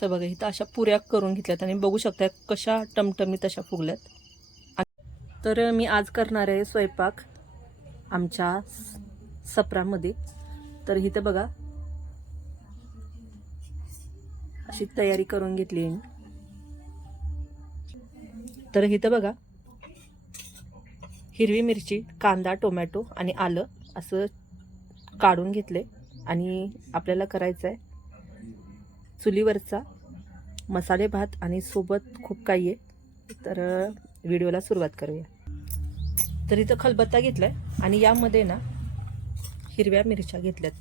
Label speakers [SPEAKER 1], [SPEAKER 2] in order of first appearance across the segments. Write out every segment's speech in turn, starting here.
[SPEAKER 1] तर बघा इथं अशा पुऱ्या करून घेतल्यात आणि बघू शकता कशा टमटमीत अशा फुगल्यात. तर मी आज करणार आहे स्वयंपाक आमच्या स- सप्रामध्ये. तर इथं बघा अशी तयारी करून घेतली आहे मी. तर इथं बघा हिरवी मिरची कांदा टोमॅटो आणि आलं असं काढून घेतले आणि आपल्याला करायचं आहे चुलीवरचा मसाले भात आणि सोबत खूप काही आहे. तर व्हिडिओला सुरुवात करूया. तर इथं खलबत्ता घेतला आहे आणि यामध्ये ना हिरव्या मिरच्या घेतल्यात.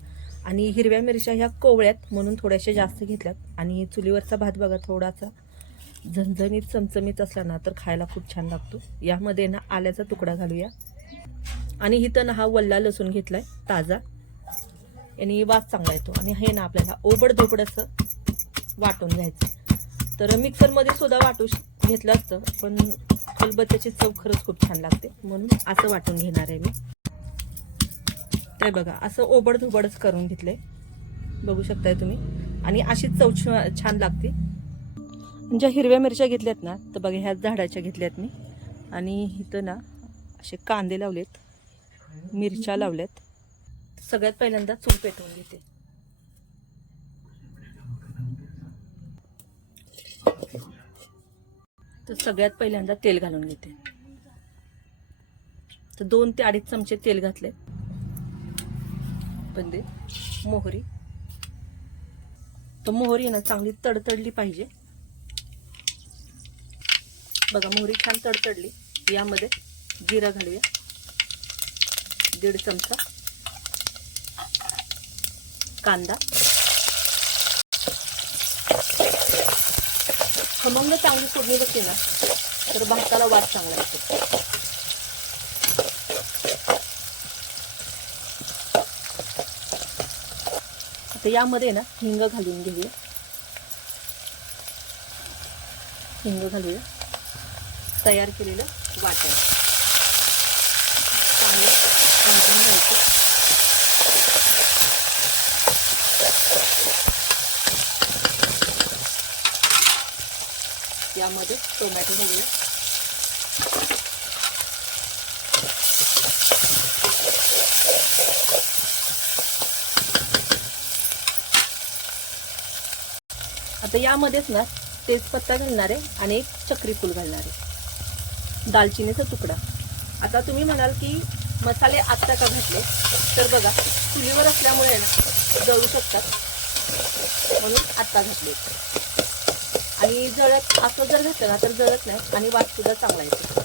[SPEAKER 1] आणि हिरव्या मिरच्या ह्या कोवळ्यात म्हणून थोड्याशा जास्त घेतल्यात. आणि चुलीवरचा भात बघा थोडासा झणझणीत चमचमीत असला ना तर खायला खूप छान लागतो. यामध्ये ना आल्याचा तुकडा घालूया. आणि इथं ना हा वल्ला लसूण घेतलाय ताजा. आणि वास चांगला येतो. आणि हे ना आपल्याला ओबड धोबड असं वाटून घ्यायचं. तर मिक्सरमध्ये सुद्धा वाटू श- घेतलं असतं पण खलबत्त्याची चव खरंच खूप छान लागते. म्हणून असं वाटून घेणार आहे मी. ते बघा असं ओबड धोबडच करून आहे बघू शकताय तुम्ही. आणि अशीच चव छान लागते. ज्या हिरव्या मिरच्या घेतल्यात ना तर बघा ह्या झाडाच्या घेतल्यात मी. आणि इथं ना असे कांदे लावलेत. मिरच्या लावल्यात. सगळ्यात पहिल्यांदा चूल पेटवून घेते. तर सगळ्यात पहिल्यांदा तेल घालून घेते. तर दोन ते अडीच चमचे तेल घातले पण ते मोहरी. तर मोहरी आहे ना चांगली तडतडली पाहिजे. बघा मोहरी छान तडतडली. यामध्ये जिरा घालूया. दीड चमचा. कांदा. खमंग चांगली फोडणी बसली ना. तर भाताला वाद चांगला येतो. आता यामध्ये ना हिंग घालून घेऊया. हिंग घालूया. तयार केलेलं वाटण. चांगलं घ्यायचं. यामध्ये टोमॅटो घालूया. आता यामध्येच ना तेजपत्ता घालणार आहे आणि एक चक्रीफूल घालणार. आहे दालचिनीचा तुकडा. आता तुम्ही म्हणाल की मसाले आत्ता का घातले? तर बघा चुलीवर असल्यामुळे ना जळू शकतात. म्हणून आत्ता घातले. आणि जळत असं जर घातलं ना तर जळत नाही आणि वास सुद्धा चांगला येतो.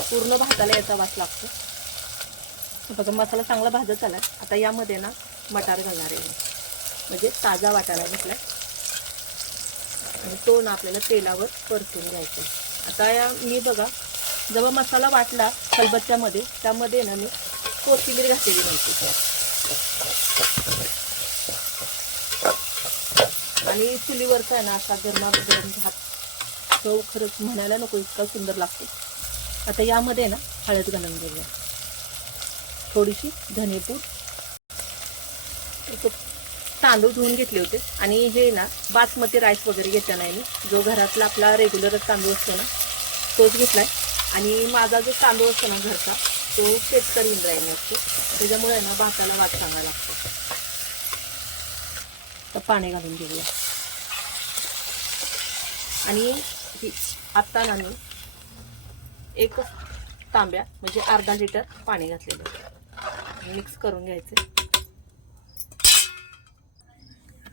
[SPEAKER 1] पूर्ण भाताला याचा वास लागतो. बघा मसाला चांगला भाजत आला आता यामध्ये ना मटार घालणार आहे म्हणजे ताजा वाटाणा घेतला आणि तो ना आपल्याला तेलावर परतून घ्यायचा आता या मी बघा जेव्हा मसाला वाटला खलबत्त्यामध्ये त्यामध्ये ना मी कोथिंबीर घातलेली माहिती आणि चुलीवरचा आहे ना असा गरमागरम भात. चव खरंच म्हणायला नको इतका सुंदर लागतो. आता यामध्ये ना हळद घालून घेऊया. थोडीशी धनेपूड. एक तांदूळ धुवून घेतले होते. आणि हे ना बासमती राईस वगैरे घेतला नाही मी. जो घरातला आपला रेग्युलरच तांदूळ असतो ना तोच घेतलाय. आणि माझा जो तांदूळ असतो ना घरचा तो शेतकरी इंद्रायणी असतो. त्याच्यामुळे ना भाताला वाट सांगायला लागतो. तर पाणी घालून घेऊया. आणि ही आत्ता ना मी एक तांब्या म्हणजे अर्धा लिटर पाणी घातलेलं मिक्स करून घ्यायचे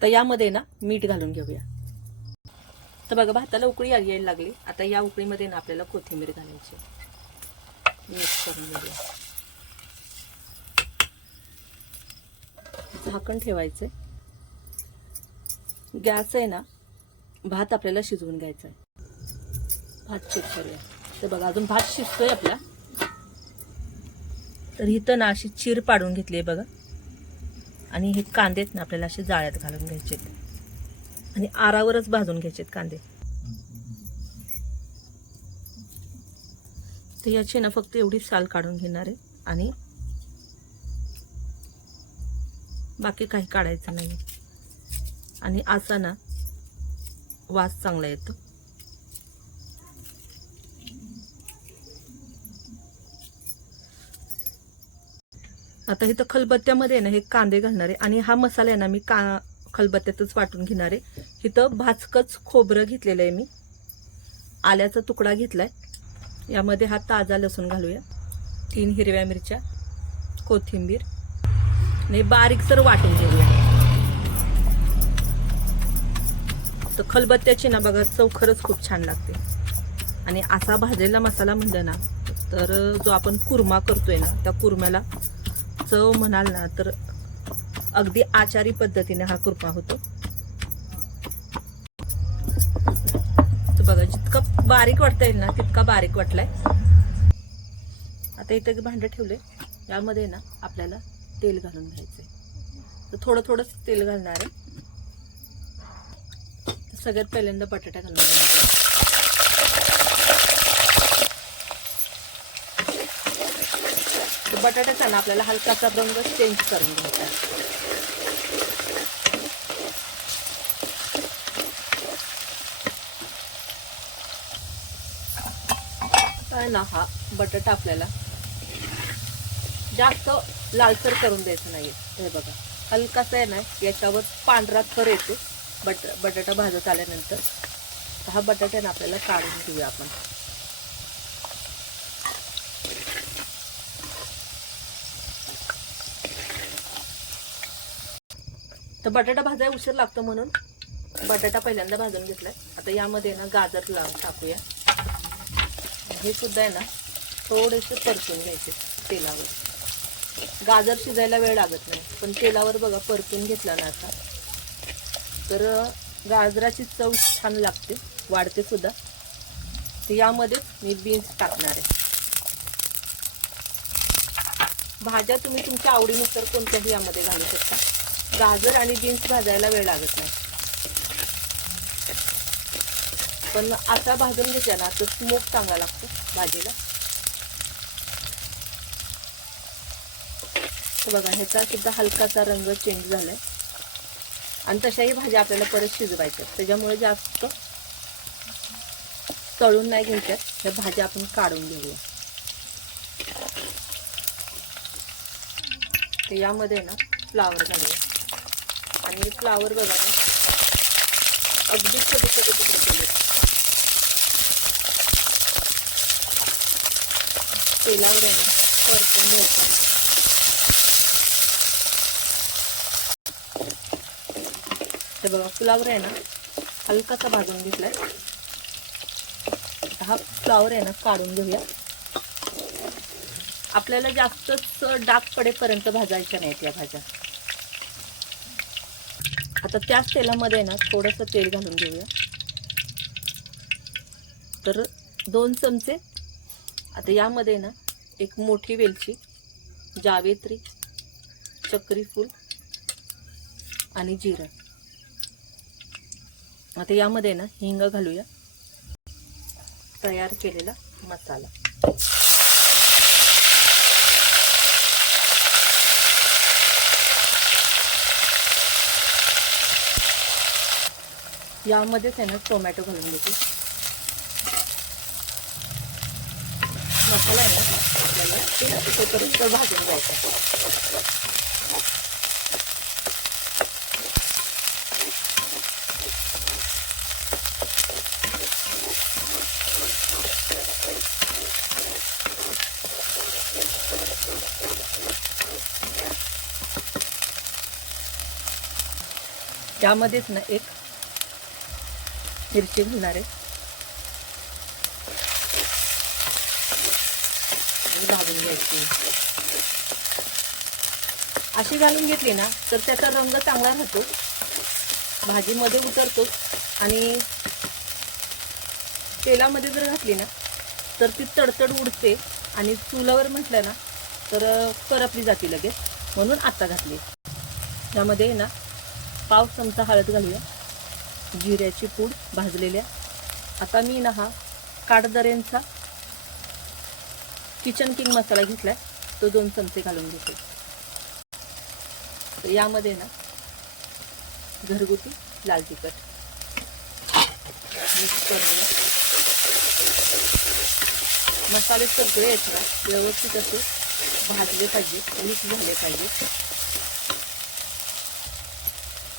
[SPEAKER 1] तर यामध्ये ना मीठ घालून घेऊया. तर बघा भाताला उकळी यायला लागली. आता या उकळीमध्ये ना आपल्याला कोथिंबीर घालायची मिक्स करून घेऊया. झाकण ठेवायचं गॅस आहे ना भात आपल्याला शिजवून घ्यायचा आहे. भात चेक करूया. तर बघा अजून भात शिजतोय आपला. तर इथं ना अशी चीर पाडून घेतली आहे बघा. आणि हे कांदेत ना आपल्याला असे जाळ्यात घालून घ्यायचे आणि आरावरच भाजून घ्यायचे कांदे. तर याची ना फक्त एवढी साल काढून घेणार आहे. आणि बाकी काही काढायचं नाही. आणि असा ना वास चांगला येतो. आता इथं खलबत्त्यामध्ये ना हे कांदे घालणार. आहे आणि हा मसाला आहे ना मी का खलबत्त्यातच वाटून घेणार आहे. इथं भाजकच खोबरं घेतलेलं आहे मी. आल्याचा तुकडा घेतलाय. यामध्ये हा ताजा लसूण घालूया. तीन हिरव्या मिरच्या कोथिंबीर. आणि बारीक तर वाटून घेऊया. तर खलबत्त्याची ना बघा चव खरंच खूप छान लागते. आणि असा भाजलेला मसाला म्हणलं ना तर जो आपण कुर्मा करतोय ना त्या कुर्म्याला चव म्हणाल ना तर अगदी आचारी पद्धतीने हा कुर्मा होतो. तर बघा जितका बारीक वाटता येईल ना तितका बारीक वाटलाय. आता इथे भांडं ठेवले यामध्ये ना आपल्याला तेल घालून घ्यायचंय. तर थोडं थोडंच तेल घालणार आहे. सगळ्यात पहिल्यांदा बटाटा घालून तर बटाट्याचा ना आपल्याला हलकासा रंग चेंज करून घ्यायचा काय ना हा बटाटा आपल्याला जास्त लालसर करून द्यायचं नाही हे बघा हलकासा आहे ना याच्यावर पांढरा थर येतो. बट बटाटा भाजत आल्यानंतर हा बटाटा ना आपल्याला काढून घेऊया आपण. तर बटाटा भाजायला उशीर लागतो म्हणून बटाटा पहिल्यांदा भाजून घेतलाय. आता यामध्ये ना गाजर लावून टाकूया. हे सुद्धा आहे ना थोडेसे परतून घ्यायचे तेलावर. गाजर शिजायला वेळ लागत नाही पण तेलावर बघा परतून घेतला ना आता. तर गाजराची चव छान लागते. वाढते सुद्धा. तर यामध्ये मी बीन्स टाकणार आहे. भाज्या तुम्ही तुमच्या आवडीनुसार कोणत्याही यामध्ये घालू शकता. गाजर आणि बीन्स भाजायला वेळ लागत नाही. पण असा भाजून घेतला ना तर स्मोक चांगला लागतो भाजीला. बघा ह्याचा सुद्धा हलकासा रंग चेंज झालाय. आणि तशाही भाज्या आपल्याला परत शिजवायच्या त्याच्यामुळे जास्त तळून नाही घ्यायच्या ह्या भाज्या आपण काढून घेऊया. तर यामध्ये ना फ्लावर घालूया. आणि फ्लावर बघा ना अगदी छोटे छोटे तुकडे केले तेलावर आहे ना परतून घ्यायचं. हे बघा फ्लावर आहे ना हलकासा भाजून घेतलाय. हा फ्लावर आहे ना काढून घेऊया. आपल्याला जास्तच डाग पडेपर्यंत भाजायच्या नाहीत या भाज्या. आता त्याच तेलामध्ये ना थोडंसं तेल घालून घेऊया. तर दोन चमचे आता यामध्ये ना एक मोठी वेलची जावेत्री चक्रीफूल आणि जिरं. आता यामध्ये ना हिंग घालूया. तयार केलेला मसाला. यामध्येच आहे ना टोमॅटो घालून घेते. मसाला आहे ना आपल्याला ते करून भाजून घ्यायचा. त्यामध्येच ना एक मिरची घालणार आहे. भाजून घ्यायची. अशी घालून घेतली ना तर त्याचा रंग चांगला राहतो. भाजीमध्ये उतरतो. आणि तेलामध्ये जर घातली ना तर ती तडतड उडते. आणि चुलावर म्हटलं ना तर करपली जाते लगेच. म्हणून आत्ता घातली. त्यामध्ये ना पाव चमचा हळद घालूया. जिऱ्याची पूड भाजलेल्या. आता मी ना हा काटदऱ्यांचा किचन किंग मसाला घेतला तो दोन चमचे घालून घेते. यामध्ये ना घरगुती लाल तिखट मिक्स करून मसाले सगळे येतात व्यवस्थित असे भाजले पाहिजे मिक्स झाले पाहिजे.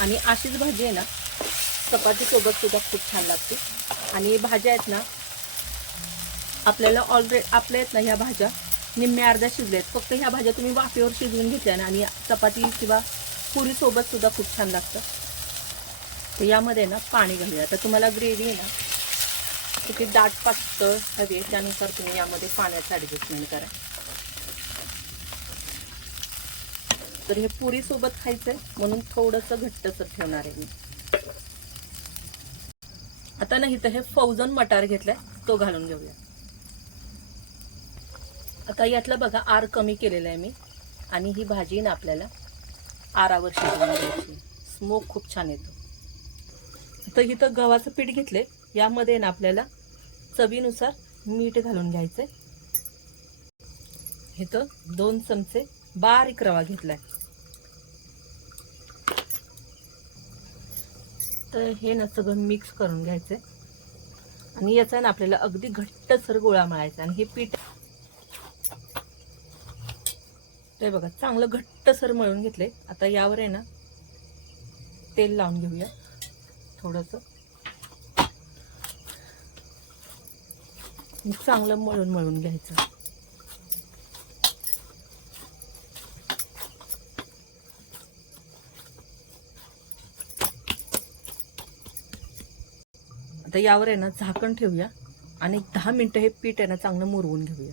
[SPEAKER 1] आणि अशीच भाजी आहे ना चपातीसोबत सुद्धा खूप छान लागते. आणि भाज्या आहेत ना आपल्याला ऑलरेडी आपल्या आहेत ना ह्या भाज्या निम्म्या अर्ध्या शिजल्या आहेत. फक्त ह्या भाज्या तुम्ही वाफेवर शिजवून घेतल्या ना आणि चपाती किंवा पुरीसोबत सुद्धा खूप छान लागतं. तर यामध्ये ना पाणी घालूया. तर तुम्हाला ग्रेव्ही आहे ना किती दाट पातळ हवी आहे त्यानुसार तुम्ही यामध्ये पाण्याचं ॲडजस्टमेंट करा. तर हे पुरीसोबत खायचं आहे म्हणून थोडंसं घट्टसर ठेवणार आहे मी. आता नाही तर हे फौजन मटार घेतलाय तो घालून घेऊया. आता यातला बघा आर कमी केलेला आहे मी. आणि ही भाजी ना आपल्याला आरावर शिजवून घ्यायची. स्मोक खूप छान येतो. तर इथं गव्हाचं पीठ घेतले यामध्ये ना आपल्याला चवीनुसार मीठ घालून घ्यायचंय. इथं दोन चमचे बारीक रवा घेतलाय. तर हे ना सगळं मिक्स करून घ्यायचंय. आणि याचा ना आपल्याला अगदी घट्टसर गोळा मळायचा आणि हे पीठ ते बघा चांगलं घट्टसर मळून घेतले आता यावर आहे ना तेल लावून घेऊया. थोडंसं. चांगलं मळून मळून घ्यायचं. आता यावर आहे ना झाकण ठेवूया. आणि दहा मिनटं हे पीठ आहे ना चांगलं मुरवून घेऊया.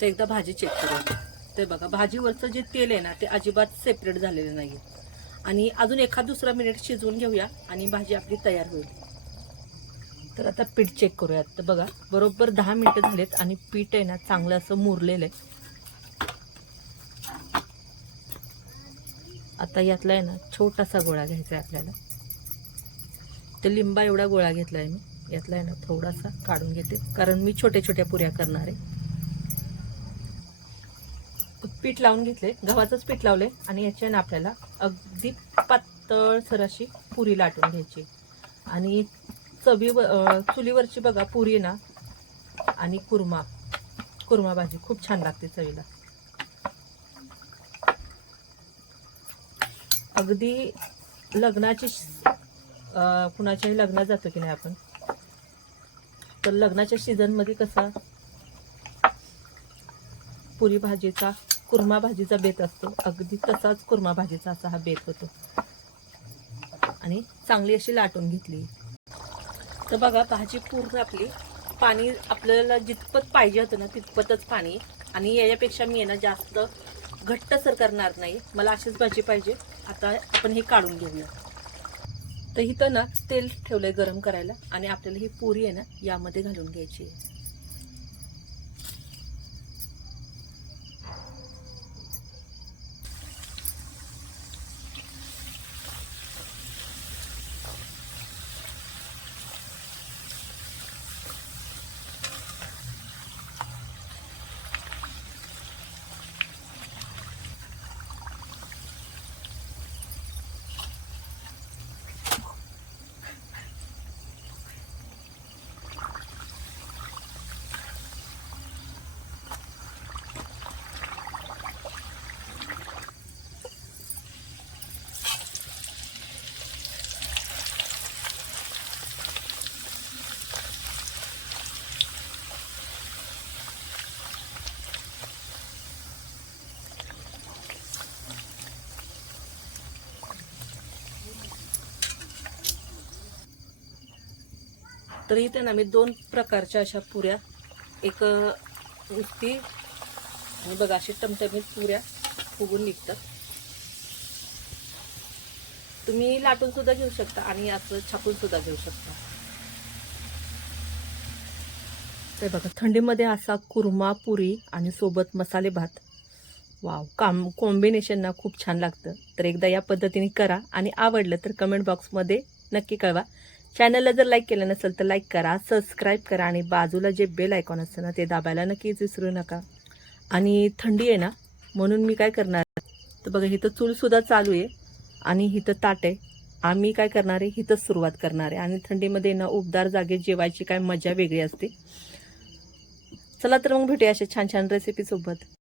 [SPEAKER 1] तर एकदा भाजी चेक करूया. ते बघा भाजीवरचं जे तेल आहे ना ते अजिबात सेपरेट झालेलं नाही आणि अजून एखाद दुसरा मिनिट शिजवून घेऊया आणि भाजी आपली तयार होईल. तर आता पीठ चेक करूयात. तर बघा बरोबर दहा मिनटं झालेत आणि पीठ आहे ना चांगलं असं मुरलेलं आहे. आता यातला आहे ना छोटासा गोळा घ्यायचा आहे आपल्याला. ते लिंबा एवढा गोळा घेतला आहे मी. यातला आहे ना थोडासा काढून घेते. कारण मी छोट्या छोट्या पुऱ्या करणार आहे. पीठ लावून घेतले. गव्हाचंच पीठ लावले आणि याच्यानं आपल्याला अगदी पातळसर अशी पुरी लाटून घ्यायची. आणि चवी चुलीवरची बघा पुरी ना. आणि कुर्मा. कुर्मा भाजी खूप छान लागते चवीला. अगदी लग्नाची कुणाच्याही लग्नात जातो की नाही आपण तर लग्नाच्या सीझनमध्ये कसा पुरी भाजीचा कुर्मा भाजीचा बेत असतो. अगदी तसाच कुर्मा भाजीचा असा हा बेत होतो. आणि चांगली अशी लाटून घेतली. तर बघा भाजी पूर्ण आपली पाणी आपल्याला जितपत पाहिजे होतं ना तितपतच पाणी. आणि याच्यापेक्षा मी ना जास्त घट्टसर करणार नाही. मला अशीच भाजी पाहिजे. आता आपण हे काढून घेऊया. तर इथं ना तेल आहे गरम करायला आणि आपल्याला ही पुरी आहे ना यामध्ये घालून घ्यायची आहे. तर इथे ना मी दोन प्रकारच्या अशा पुऱ्या एक नुसती आणि बघा अशी टमटमीत पुऱ्या फुगून निघतात. तुम्ही लाटून सुद्धा घेऊ शकता आणि असं छापून सुद्धा घेऊ शकता. ते बघा थंडीमध्ये असा कुर्मा पुरी आणि सोबत मसाले भात वाव काम कॉम्बिनेशन ना खूप छान लागतं. तर एकदा या पद्धतीने करा आणि आवडलं तर कमेंट बॉक्समध्ये नक्की कळवा. चॅनलला जर लाईक केलं नसेल तर लाईक करा सबस्क्राईब करा आणि बाजूला जे बेल आयकॉन असतं ना ते दाबायला नक्कीच विसरू नका. आणि थंडी आहे ना म्हणून मी काय करणार? तर बघा इथं चूलसुद्धा चालू आहे आणि इथं ताट आहे. आम्ही काय करणार आहे? इथंच सुरुवात करणार आहे. आणि थंडीमध्ये ना उबदार जागेत जेवायची काय मजा वेगळी असते. चला तर मग भेटूया अशा छान छान रेसिपीसोबत